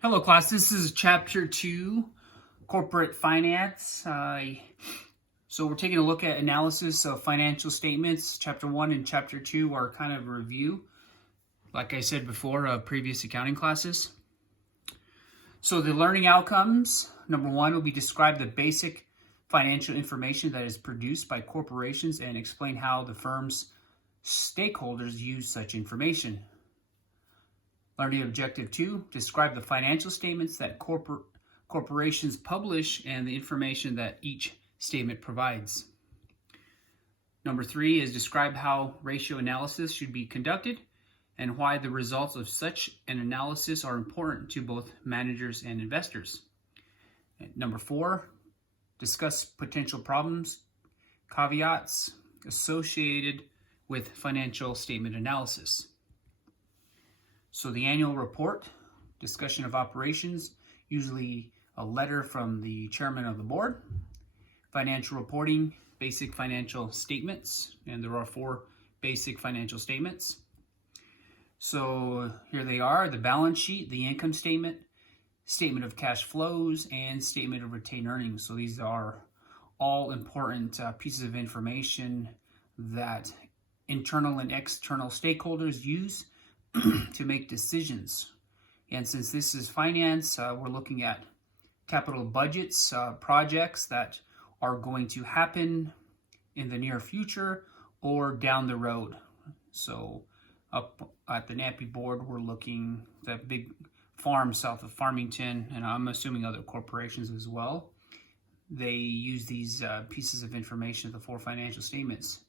Hello class, this is chapter 2, corporate finance. So we're taking a look at analysis of financial statements. Chapter 1 and chapter 2 are kind of a review, like I said before, of previous accounting classes. So the learning outcomes, number 1 will be describe the basic financial information that is produced by corporations and explain how the firm's stakeholders use such information. Learning objective 2, describe the financial statements that corporations publish and the information that each statement provides. Number 3 is describe how ratio analysis should be conducted and why the results of such an analysis are important to both managers and investors. And number 4, discuss potential problems, caveats associated with financial statement analysis. So the annual report, discussion of operations, usually a letter from the chairman of the board. Financial reporting, basic financial statements, and there are 4 basic financial statements. So here they are, the balance sheet, the income statement, statement of cash flows, and statement of retained earnings. So these are all important pieces of information that internal and external stakeholders use to make decisions. And since this is finance, we're looking at capital budgets, projects that are going to happen in the near future or down the road. So up at the NAPI board, we're looking at that big farm south of Farmington, and I'm assuming other corporations as well. They use these pieces of information, the 4 financial statements,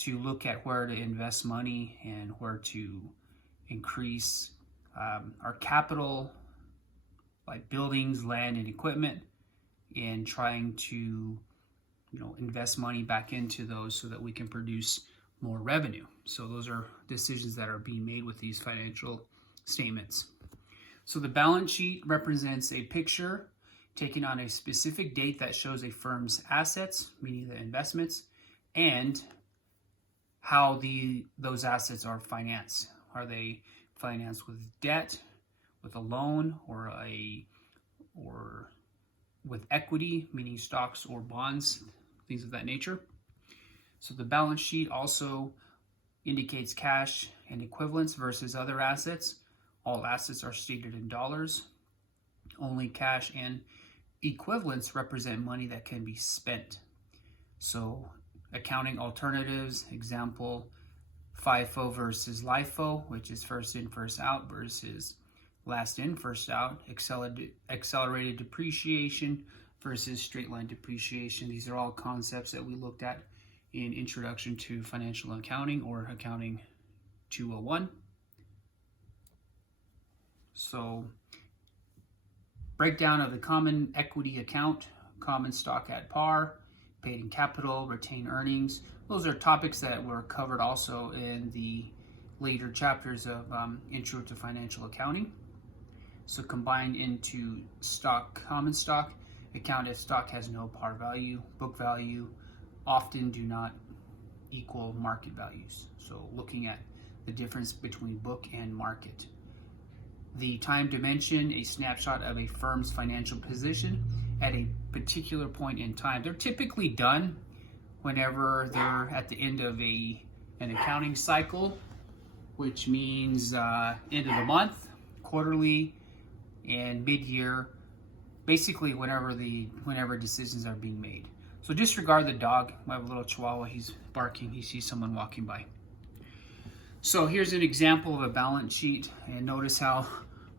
to look at where to invest money and where to increase our capital, like buildings, land, and equipment, and trying to invest money back into those so that we can produce more revenue. So those are decisions that are being made with these financial statements. So the balance sheet represents a picture taken on a specific date that shows a firm's assets, meaning the investments, and how those assets are financed. Are they financed with debt, with a loan, or with equity, meaning stocks or bonds, things of that nature? So the balance sheet also indicates cash and equivalents versus other assets. All assets are stated in dollars. Only cash and equivalents represent money that can be spent. So accounting alternatives, example, FIFO versus LIFO, which is first in, first out, versus last in, first out. Accelerated depreciation versus straight line depreciation. These are all concepts that we looked at in Introduction to Financial Accounting or Accounting 201. So, breakdown of the common equity account, common stock at par, paid in capital, retained earnings. Those are topics that were covered also in the later chapters of Intro to Financial Accounting. So combined into stock, common stock, accounted stock has no par value, book value often do not equal market values. So looking at the difference between book and market. The time dimension, a snapshot of a firm's financial position at a particular point in time. They're typically done whenever they're at the end of an accounting cycle, which means end of the month, quarterly, and mid-year, basically whenever decisions are being made. So disregard the dog. I have a little chihuahua, he's barking, he sees someone walking by. So here's an example of a balance sheet, and notice how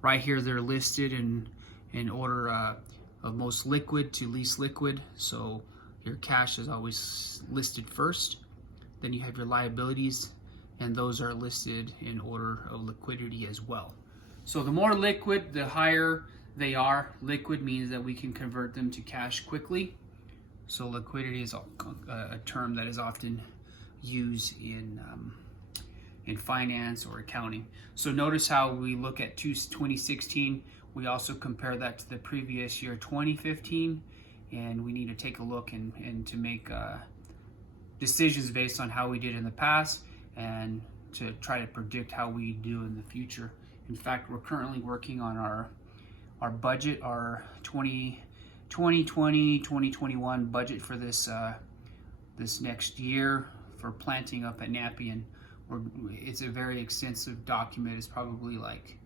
right here they're listed in order of most liquid to least liquid. So your cash is always listed first, then you have your liabilities, and those are listed in order of liquidity as well. So the more liquid, the higher they are. Liquid means that we can convert them to cash quickly. So liquidity is a term that is often used in finance or accounting. So notice how we look at 2016, we also compare that to the previous year, 2015, and we need to take a look and to make decisions based on how we did in the past and to try to predict how we do in the future. In fact, we're currently working on our our budget, our 2021 budget for this this next year for planting up at Nepean. It's a very extensive document. It's probably like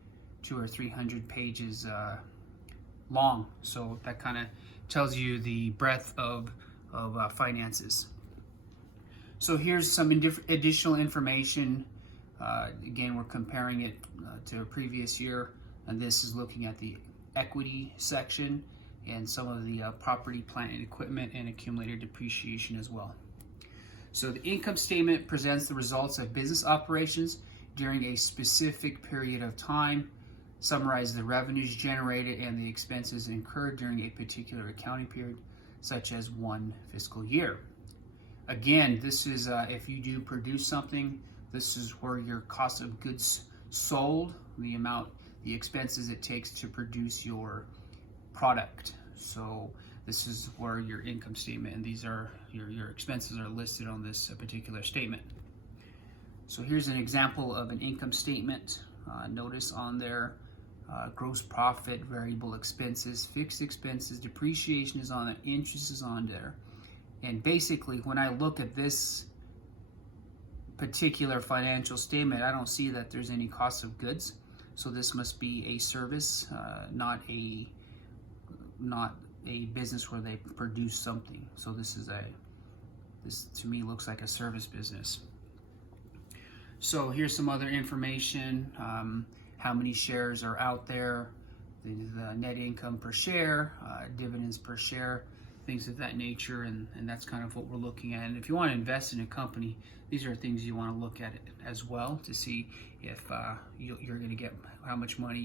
200 or 300 pages long. So that kind of tells you the breadth of finances. So here's some additional information. Again, we're comparing it to a previous year, and this is looking at the equity section and some of the property, plant, and equipment and accumulated depreciation as well. So the income statement presents the results of business operations during a specific period of time, summarizes the revenues generated and the expenses incurred during a particular accounting period, such as one fiscal year. Again, this is if you do produce something, this is where your cost of goods sold, the expenses it takes to produce your product. So this is where your income statement and these are your expenses are listed on this particular statement. So here's an example of an income statement. Notice on there, gross profit, variable expenses, fixed expenses, depreciation is on there, interest is on there. And basically, when I look at this particular financial statement, I don't see that there's any cost of goods. So this must be a service, not a business where they produce something. So this to me looks like a service business. So here's some other information. How many shares are out there, the net income per share, dividends per share, things of that nature, and that's kind of what we're looking at. And if you want to invest in a company, these are things you want to look at as well to see if you're going to get how much money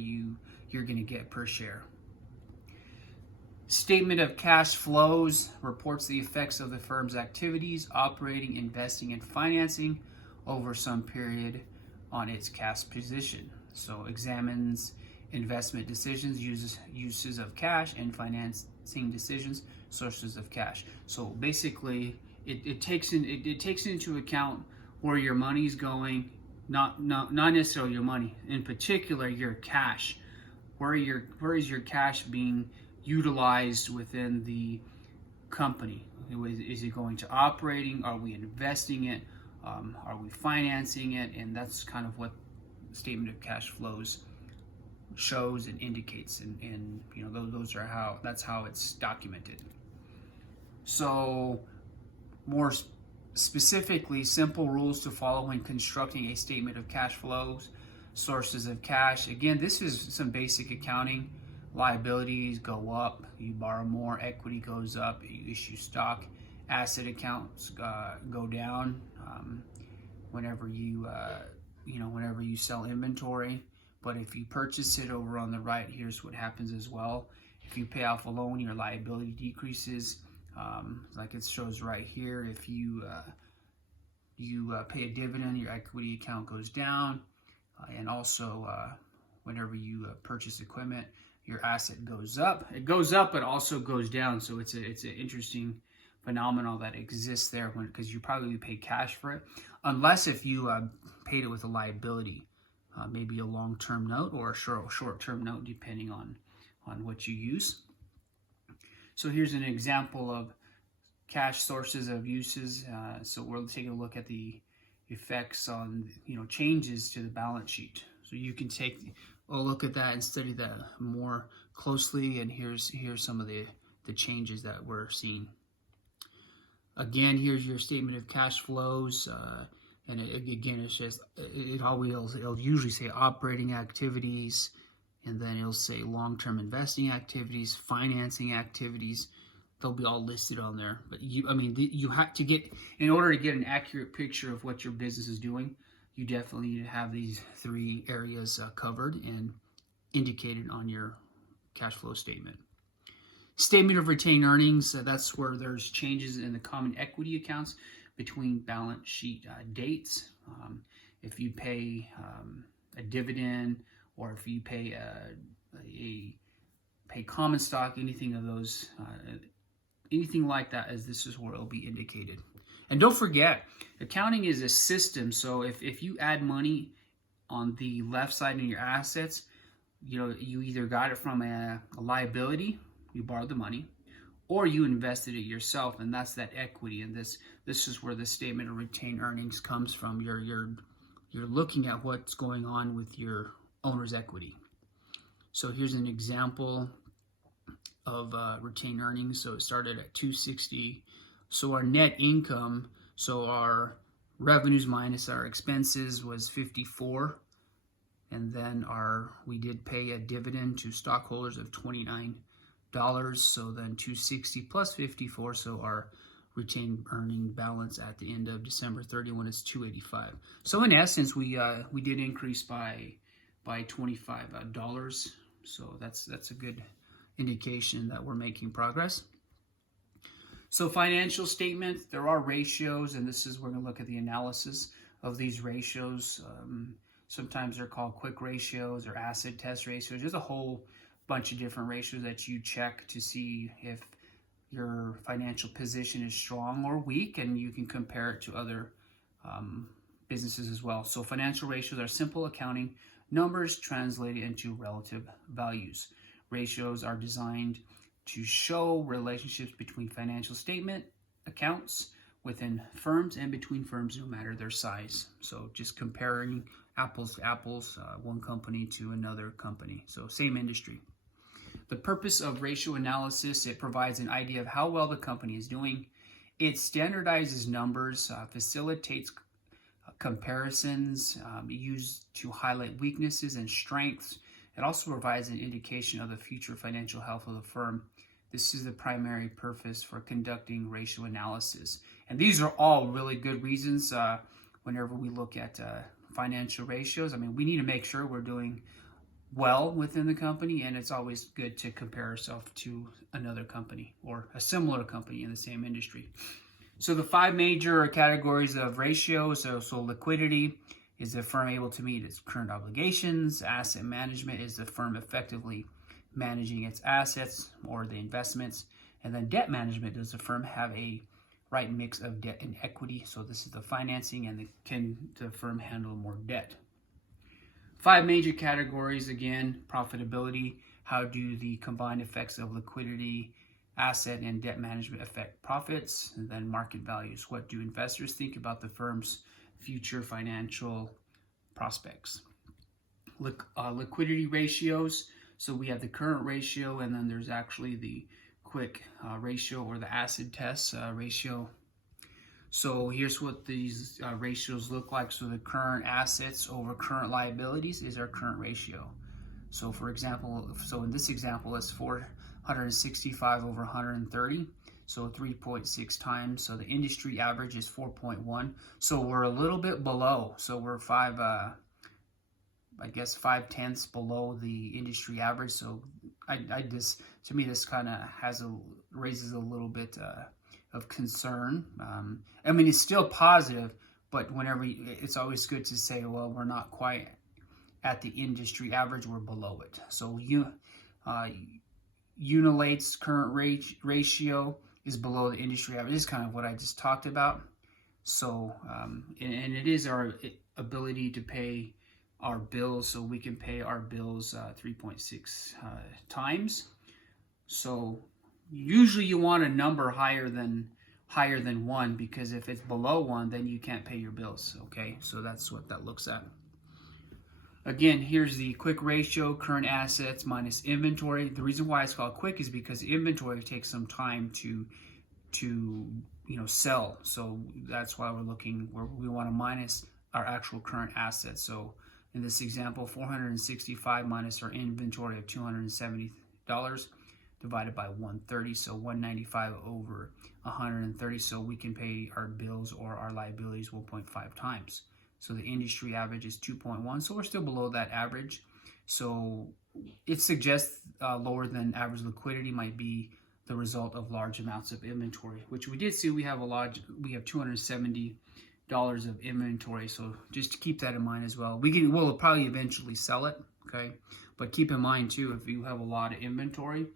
you're going to get per share. Statement of cash flows reports the effects of the firm's activities, operating, investing, and financing over some period on its cash position. So examines investment decisions, uses of cash, and financing decisions, sources of cash. So basically, it takes into account where your money's going, not necessarily your money, in particular your cash. Where is your cash being utilized within the company? Is it going to operating? Are we investing it? Are we financing it? And that's kind of what the statement of cash flows shows and indicates, and you know, that's how it's documented. So more specifically, simple rules to follow when constructing a statement of cash flows, sources of cash. Again, this is some basic accounting. Liabilities go up, you borrow more, equity goes up, you issue stock, asset accounts go down whenever you sell inventory. But if you purchase it, over on the right, here's what happens as well. If you pay off a loan, your liability decreases, like it shows right here. If you pay a dividend, your equity account goes down, and also whenever you purchase equipment, your asset goes up. It goes up, but also goes down. So it's an interesting phenomenon that exists there, because you probably pay cash for it, unless if you paid it with a liability, maybe a long-term note or a short-term note, depending on what you use. So here's an example of cash sources of uses. So we're taking a look at the effects on changes to the balance sheet. So you can take a look at that and study that more closely. And here's some of the changes that we're seeing. Again, here's your statement of cash flows. And again, it's just, it'll usually say operating activities, and then it'll say long-term investing activities, financing activities. They'll be all listed on there. But you have to in order to get an accurate picture of what your business is doing, you definitely need to have these three areas covered and indicated on your cash flow statement. Statement of retained earnings, that's where there's changes in the common equity accounts between balance sheet dates. If you pay a dividend, or if you pay pay common stock, anything of those, anything like that, as this is where it'll be indicated. And don't forget, accounting is a system. So if you add money on the left side in your assets, you either got it from a liability, you borrowed the money, or you invested it yourself, and that's that equity. And this is where the statement of retained earnings comes from. You're looking at what's going on with your owner's equity. So here's an example of retained earnings. So it started at 260. So our net income, so our revenues minus our expenses, was 54. And then we did pay a dividend to stockholders of $29. So then 260 plus 54. So our retained earning balance at the end of December 31 is 285. So in essence, we did increase by $25. So that's a good indication that we're making progress. So financial statements, there are ratios, and this is we're going to look at the analysis of these ratios. Sometimes they're called quick ratios or acid test ratios. There's a whole bunch of different ratios that you check to see if your financial position is strong or weak, and you can compare it to other businesses as well. So financial ratios are simple accounting numbers translated into relative values. Ratios are designed to show relationships between financial statement accounts within firms and between firms, no matter their size. So just comparing apples to apples, one company to another company. So same industry. The purpose of ratio analysis, it provides an idea of how well the company is doing. It standardizes numbers, facilitates comparisons, used to highlight weaknesses and strengths. It also provides an indication of the future financial health of the firm. This is the primary purpose for conducting ratio analysis. And these are all really good reasons whenever we look at financial ratios. I mean, we need to make sure we're doing well within the company, and it's always good to compare ourselves to another company or a similar company in the same industry. So the 5 major categories of ratios, so liquidity, is the firm able to meet its current obligations? Asset management, is the firm effectively managing its assets or the investments? And then debt management, does the firm have a right mix of debt and equity? So this is the financing, and can the firm handle more debt? 5 major categories, again, profitability. How do the combined effects of liquidity, asset, and debt management affect profits? And then market values. What do investors think about the firm's future financial prospects? Liquidity ratios. So we have the current ratio, and then there's actually the quick ratio or the acid test ratio. So here's what these ratios look like. So the current assets over current liabilities is our current ratio. So for example, so in this example, it's 465 over 130. So 3.6 times. So the industry average is 4.1. So we're a little bit below. So we're 5 tenths below the industry average. So to me, this kind of raises a little bit of concern. I mean, it's still positive, but it's always good to say, well, we're not quite at the industry average, we're below it. So Unilate's current ratio is below the industry average. This is kind of what I just talked about. So, and it is our ability to pay our bills. So we can pay our bills 3.6 times. So usually you want a number higher than 1, because if it's below 1, then you can't pay your bills. Okay, so that's what that looks at. Again, here's the quick ratio, current assets minus inventory. The reason why it's called quick is because inventory takes some time to sell. So that's why we're looking where we want to minus our actual current assets. So in this example, 465 minus our inventory of $270 divided by 130, so 195 over 130. So we can pay our bills or our liabilities 1.5 times. So the industry average is 2.1, so we're still below that average. So it suggests lower than average liquidity might be the result of large amounts of inventory, which we did see. We have $270 of inventory, so just to keep that in mind as well. We'll probably eventually sell it, okay? But keep in mind too, if you have a lot of inventory,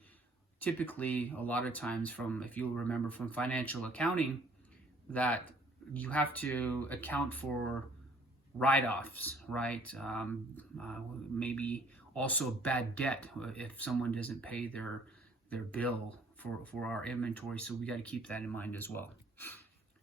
typically a lot of times if you'll remember from financial accounting, that you have to account for write-offs, right? Maybe Also bad debt, if someone doesn't pay their bill for our inventory. So we got to keep that in mind as well.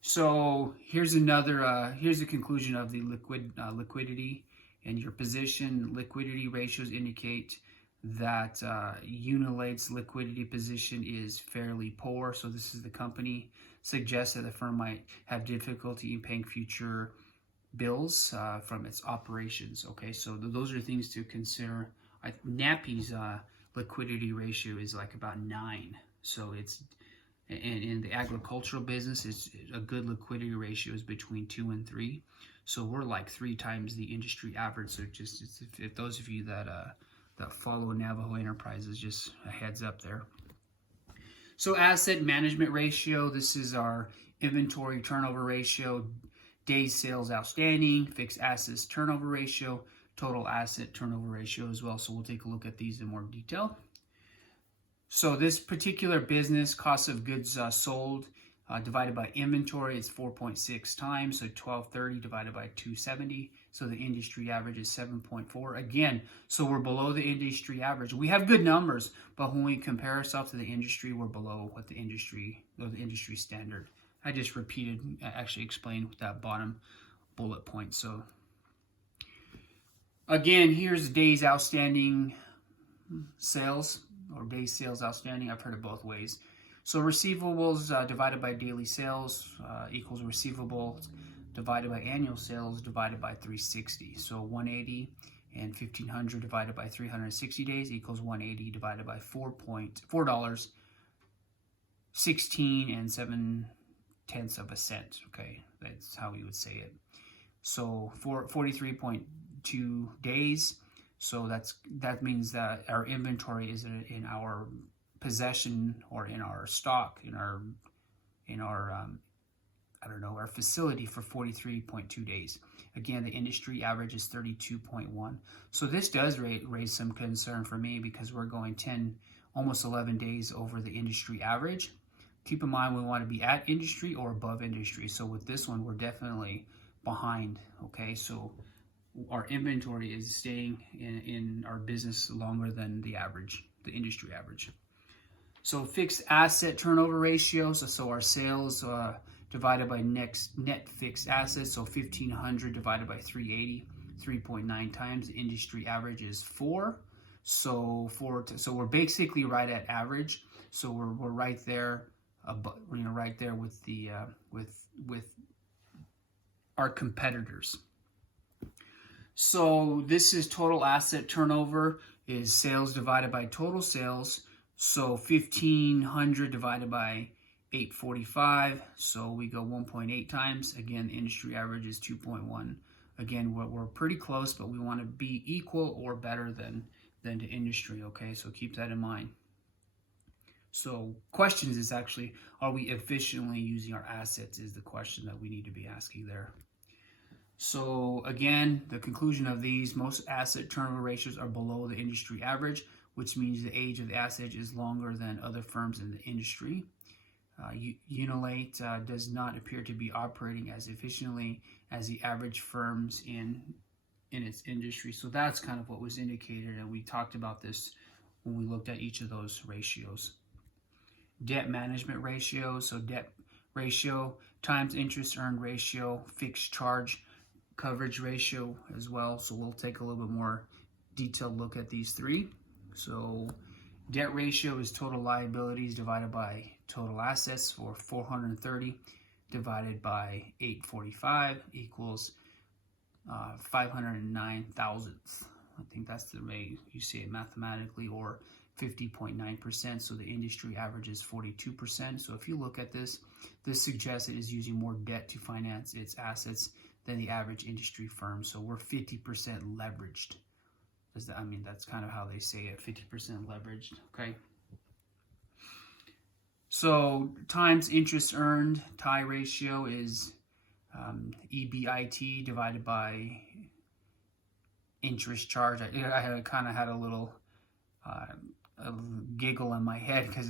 So here's another, here's the conclusion of the liquidity and your position. Liquidity ratios indicate that Unilate's liquidity position is fairly poor. So this is the company, suggests that the firm might have difficulty in paying future bills from its operations. Okay, so those are things to consider. NAPI's liquidity ratio is like about 9. So it's, and in the agricultural business, it's a good liquidity ratio is between 2 and 3. So we're like 3 times the industry average. So just if those of you that follow Navajo Enterprises, just a heads up there. So asset management ratio, this is our inventory turnover ratio, days sales outstanding, fixed assets turnover ratio, total asset turnover ratio as well. So we'll take a look at these in more detail. So this particular business, cost of goods sold divided by inventory, it's 4.6 times. So 1230 divided by 270. So the industry average is 7.4. Again, so we're below the industry average. We have good numbers, but when we compare ourselves to the industry, we're below what the industry standard. I just actually explained with that bottom bullet point. So again, here's days outstanding sales, or days sales outstanding. I've heard it both ways. So receivables divided by daily sales equals receivables divided by annual sales divided by 360. So 180 and 1500 divided by 360 days equals 180 divided by $4.16 and 7/10 of a cent. Okay, that's how we would say it. So 43.2 days. So that means that our inventory is in our possession or in our stock, in our our facility for 43.2 days. Again, the industry average is 32.1. So this does raise some concern for me because we're going 10, almost 11 days over the industry average. Keep in mind we want to be at industry or above industry. So with this one, we're definitely behind. Okay, so our inventory is staying in our business longer than the average, the industry average. So fixed asset turnover ratio, so our sales divided by net fixed assets, so 1,500 divided by 380, 3.9 times. The industry average is 4. So we're basically right at average. So we're right there, right there with the with our competitors. So this is total asset turnover, is sales divided by total sales. So 1,500 divided by 845. So we go 1.8 times. Again, the industry average is 2.1. Again, we're pretty close, but we want to be equal or better than the industry. Okay, so keep that in mind. So questions is actually, are we efficiently using our assets is the question that we need to be asking there. So again, the conclusion of these, most asset turnover ratios are below the industry average, which means the age of the asset is longer than other firms in the industry. Unilate does not appear to be operating as efficiently as the average firms in its industry. So that's kind of what was indicated, and we talked about this when we looked at each of those ratios. Debt management ratio, so debt ratio times interest earned ratio, fixed charge coverage ratio as well. So we'll take a little bit more detailed look at these three. So debt ratio is total liabilities divided by total assets, for 430 divided by 845 equals 509 thousandths. I think that's the way you say it mathematically, or 50.9%. So the industry average is 42%. So if you look at this suggests it is using more debt to finance its assets than the average industry firm. So we're 50% leveraged. I mean, that's kind of how they say it, 50% leveraged, okay? So times interest earned, tie ratio is EBIT divided by interest charge. I kind of had a little giggle in my head because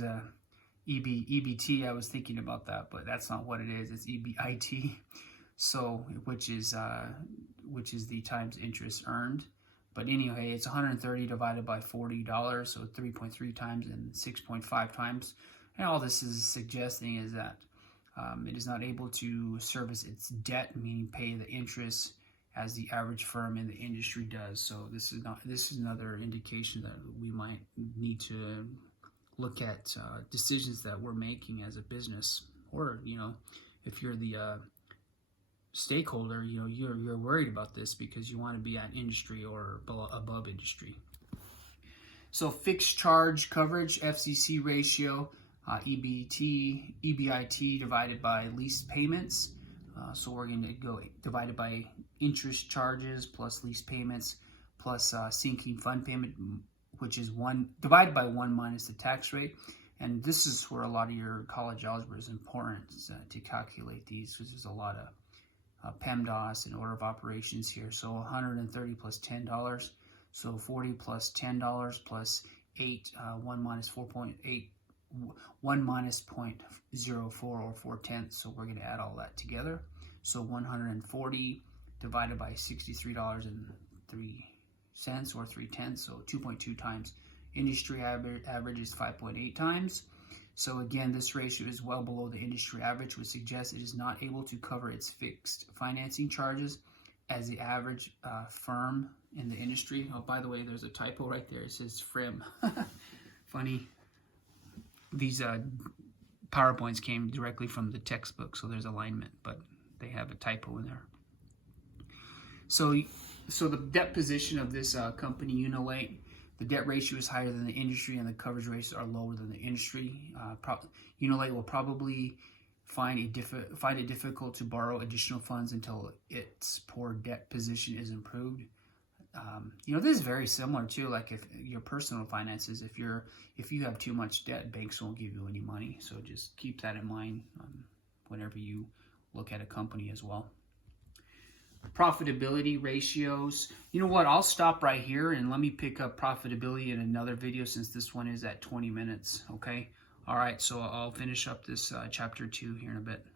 EBT, I was thinking about that, but that's not what it is. It's EBIT. So which is the times interest earned But anyway, it's 130 divided by $40, so 3.3 times and 6.5 times. And all this is suggesting is that it is not able to service its debt, meaning pay the interest as the average firm in the industry does. So this is another indication that we might need to look at decisions that we're making as a business, or if you're the stakeholder, you're worried about this because you want to be at industry or above industry. So fixed charge coverage, FCC ratio, EBIT divided by lease payments. So we're going to go divided by interest charges plus lease payments plus sinking fund payment, which is divided by 1 minus the tax rate. And this is where a lot of your college algebra is important to calculate these, because there's a lot of PEMDAS and order of operations here. So 130 plus $10, so 40 plus $10 plus 8, 1 minus 4.8, 1 minus 0.04 or 4/10. So we're going to add all that together. So 140 divided by $63.03 or 3/10, so 2.2 times. Industry average is 5.8 times. So again, this ratio is well below the industry average, which suggests it is not able to cover its fixed financing charges as the average firm in the industry. Oh, by the way, there's a typo right there. It says FRIM. Funny. These PowerPoints came directly from the textbook, so there's alignment, but they have a typo in there. So the debt position of this company, Unilate, the debt ratio is higher than the industry, and the coverage ratios are lower than the industry. Unilate will probably find it difficult to borrow additional funds until its poor debt position is improved. This is very similar to like if your personal finances. If you have too much debt, banks won't give you any money. So just keep that in mind whenever you look at a company as well. Profitability ratios. You know what? I'll stop right here and let me pick up profitability in another video, since this one is at 20 minutes. Okay. All right. So I'll finish up this chapter 2 here in a bit.